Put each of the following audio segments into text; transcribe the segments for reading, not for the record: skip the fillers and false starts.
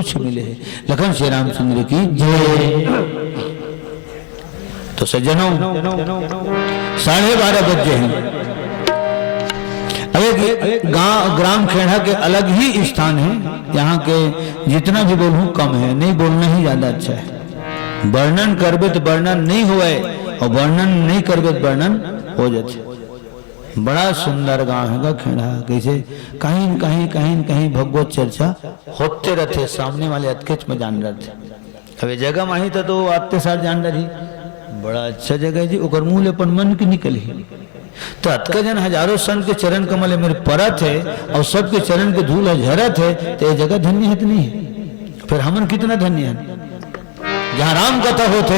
कुछ मिले है। लखन श्री रामचंद्र की जय। तो सज्जनों 12:30 बजे हैं। ग्राम खेड़ा के अलग ही स्थान है। यहाँ के जितना भी बोलूं कम है, नहीं बोलना ही ज्यादा अच्छा है। वर्णन करबे तो वर्णन नहीं हुए और वर्णन नहीं करबे तो वर्णन हो जाते। बड़ा सुंदर गांव है खेड़ा। कैसे कहीं न कहीं भगवत चर्चा होते रहते। सामने वाले अतकेच में जान रहे थे। अब जगह माही तो आते सार जान रही। बड़ा अच्छा जगह है जी। ओकर मुँह ले मन की निकली तो अतका जन हजारों संत के चरण कमल मेरे परत है और सबके चरण के धूल झरत है। तो ये जगह धन्य है तो नहीं है? फिर हमन कितना धन्य है। जहाँ राम कथा होते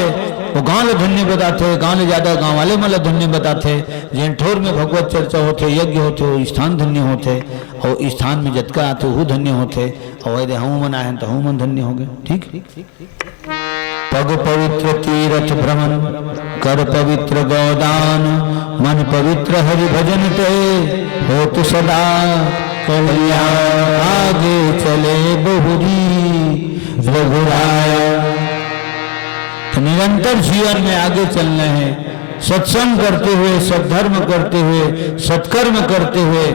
वो गांव ले धन्य बताते। गांव ले ज्यादा गांव वाले मतलब धन्य बताते। जिन ठोर में भगवत चर्चा होते, यज्ञ होते, वो स्थान धन्य होते। और स्थान में जतका आते वो धन्य होते। और यदि हम मन आए तो हम मन धन्य हो गए। ठीक। पग पवित्र तीर्थ भ्रमण, कर पवित्र गौदान, मन पवित्र हरि भजन ते होत सदा कल्याण। आगे चले बहुरी रघुराया। तो निरंतर जीवन में आगे चलना है। सत्संग करते हुए, सद्धर्म करते हुए, सत्कर्म करते हुए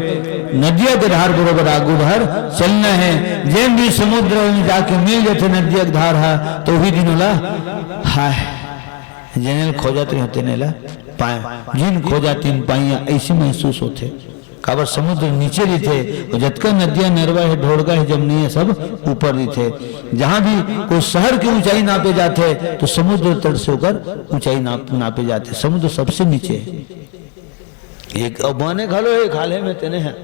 नदिया के धार बरोबर आगू धार चलना है। जैन भी समुद्र में जाके मिल जाते नदिया के धार है तो वही दिन होला हाय जैन खोजाते होते नेला पाए जिन खोजा तीन पाइया ऐसे महसूस होते। काबर समुद्र नीचे भी थे और जतका नदियां नरवा है, ढोड़गा है, जमनी है, सब ऊपर भी थे। जहां भी कोई शहर की ऊंचाई नापे जाते तो समुद्र तट से होकर ऊंचाई नापे जाते। समुद्र सबसे नीचे है। एक बने घलो है खाले में तेने है।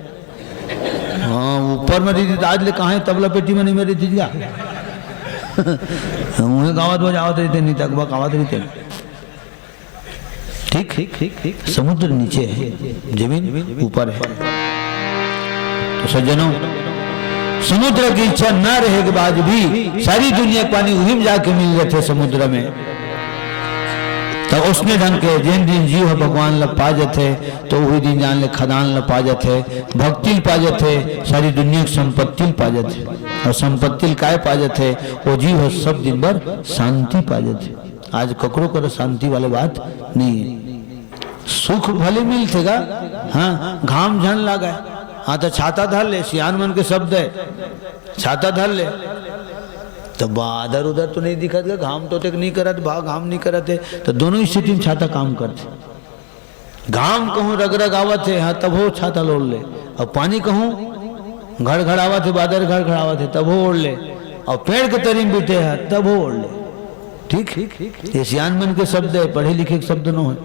हाँ ऊपर में दी थी आज ले कहा तबला पेटी में नहीं मेरी थी क्या मुझे गावत में जावत रहते नहीं तक गावत रहते। ठीक। समुद्र नीचे है, जमीन ऊपर है। तो सज्जनों समुद्र की इच्छा न रहे के बाद भी सारी दुनिया पानी उही में जाके मिल गए थे समुद्र में। तो उसने ढंग के जिन दिन जीव है भगवान ल पा जाते तो वही दिन जान ले खदान ल पा जाते, भक्ति पा जाते, सारी दुनिया की संपत्ति पा जाते। और संपत्ति काय पा जाते वो जीव है सब दिन भर शांति पा जाते। आज ककरो कर शांति वाले बात नहीं है। सुख भले मिलतेगा, हाँ घाम झन लगा हाँ तो छाता धर ले। सियान मन के शब्द है छाता धर ले तो बादर उधर तो नहीं दिखत गा। घाम तो टेक नहीं करत बा, घाम नहीं करते तो दोनों स्थिति में छाता काम करते। घाम कहूँ रगरग आवत है हाँ तब हो छाता लोड़ ले। और पानी कहूँ घड़ आवत है, बादर घड़ आवत है तब हो ओढ़ ले। और पेड़ के तरी में बैठे है तब हो ओढ़ ले। ठीक। ये सियान मन के शब्द है, पढ़े लिखे के शब्द न है।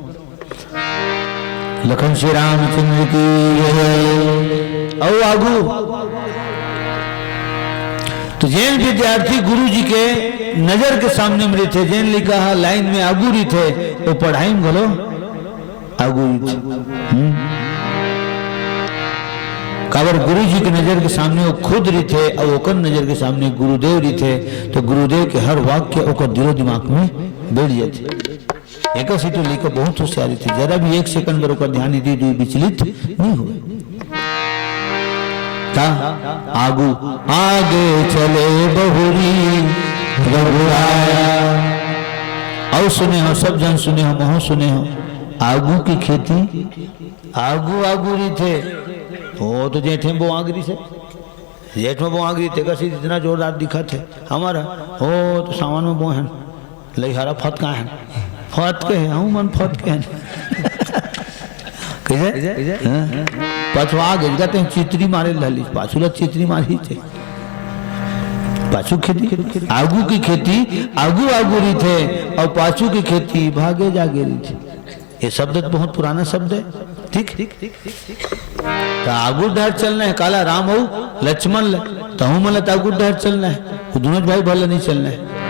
लखन श्री रामचंद्र की और आगू तो जैन विद्यार्थी गुरु जी के नजर के सामने में थे। जैन लिखा है लाइन में आगू रही थे वो पढ़ाई में बोलो आगू रही थे। काबर गुरु जी के नजर के सामने वो खुद रही थे और ओकर नजर के सामने गुरुदेव रही थे। तो गुरुदेव के हर वाक्य ओकर दिलो दिमाग में बैठ जाते। एक सीटों लेकर बहुत होशियारी थी। जरा भी एक सेकंड पर ओकर ध्यान दी विचलित नहीं हुए। आगू आगे चले बहुरी रघुराया। और सुने हो सब जन सुने हो मोह सुने हो। आगू की खेती आगू रही थे वो तो जेठ में वो आगरी से जेठ में वो आगरी थे कैसे इतना जोरदार दिखा थे हमारा हो तो सामान में वो है लहरा फत का है फत के है हूँ मन फत के है कैसे पछवा गए कहते हैं चित्री मारे लली पाछुला चित्री मारी थे पाछू खेती आगू की खेती आगू रही थे और पाछू की खेती भागे जागे रही थी। ये शब्द तो बहुत पुराना शब्द है। ठीक। तो आगू डर चलना है काला राम हो लक्ष्मण तो हूँ मतलब आगू डर चलना है। दोनों भाई भले नहीं चलना है।